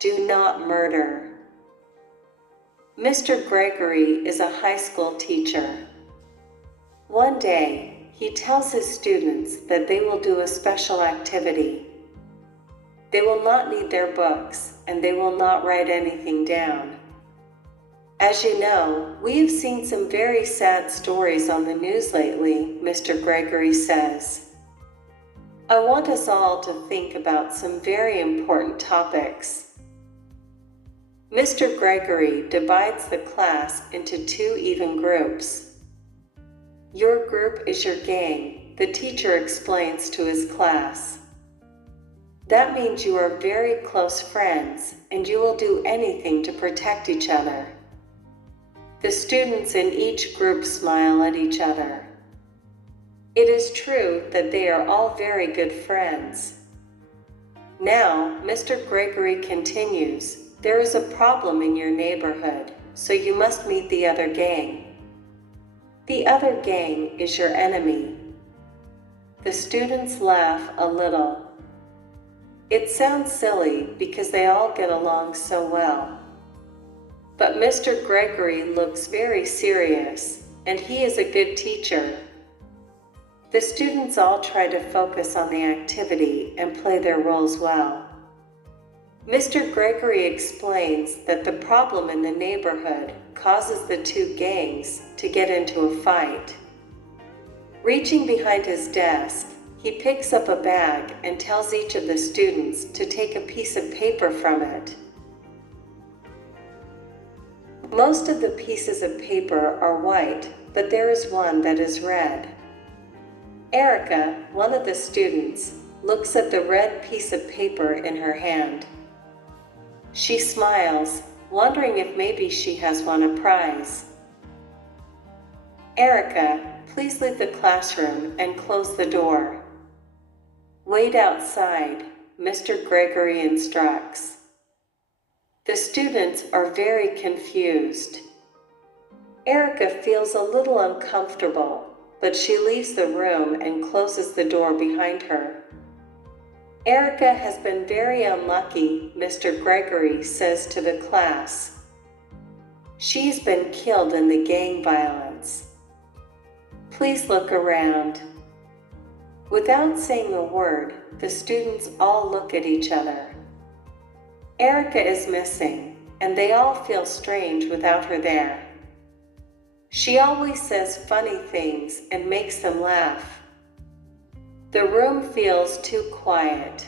Do not murder. Mr. Gregory is a high school teacher. One day, he tells his students that they will do a special activity. They will not need their books, and they will not write anything down. As you know, we have seen some very sad stories on the news lately, Mr. Gregory says. I want us all to think about some very important topics. Mr. Gregory divides the class into two even groups. Your group is your gang, the teacher explains to his class. That means you are very close friends, and you will do anything to protect each other. The students in each group smile at each other. It is true that they are all very good friends. Now, Mr. Gregory continues, there is a problem in your neighborhood, so you must meet the other gang. The other gang is your enemy. The students laugh a little. It sounds silly because they all get along so well. But Mr. Gregory looks very serious, and he is a good teacher. The students all try to focus on the activity and play their roles well. Mr. Gregory explains that the problem in the neighborhood causes the two gangs to get into a fight. Reaching behind his desk, he picks up a bag and tells each of the students to take a piece of paper from it. Most of the pieces of paper are white, but there is one that is red. Erica, one of the students, looks at the red piece of paper in her hand. She smiles, wondering if maybe she has won a prize. Erica, please leave the classroom and close the door. Wait outside, Mr. Gregory instructs. The students are very confused. Erica feels a little uncomfortable, but she leaves the room and closes the door behind her. Erica has been very unlucky, Mr. Gregory says to the class. She's been killed in the gang violence. Please look around. Without saying a word, the students all look at each other. Erica is missing, and they all feel strange without her there. She always says funny things and makes them laugh. The room feels too quiet.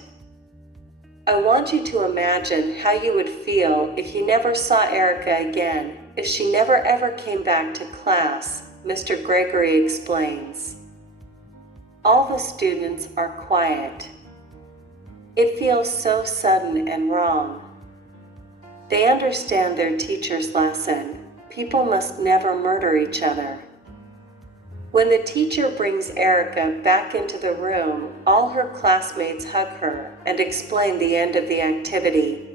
I want you to imagine how you would feel if you never saw Erica again, if she never ever came back to class, Mr. Gregory explains. All the students are quiet. It feels so sudden and wrong. They understand their teacher's lesson. People must never murder each other. When the teacher brings Erica back into the room, all her classmates hug her and explain the end of the activity.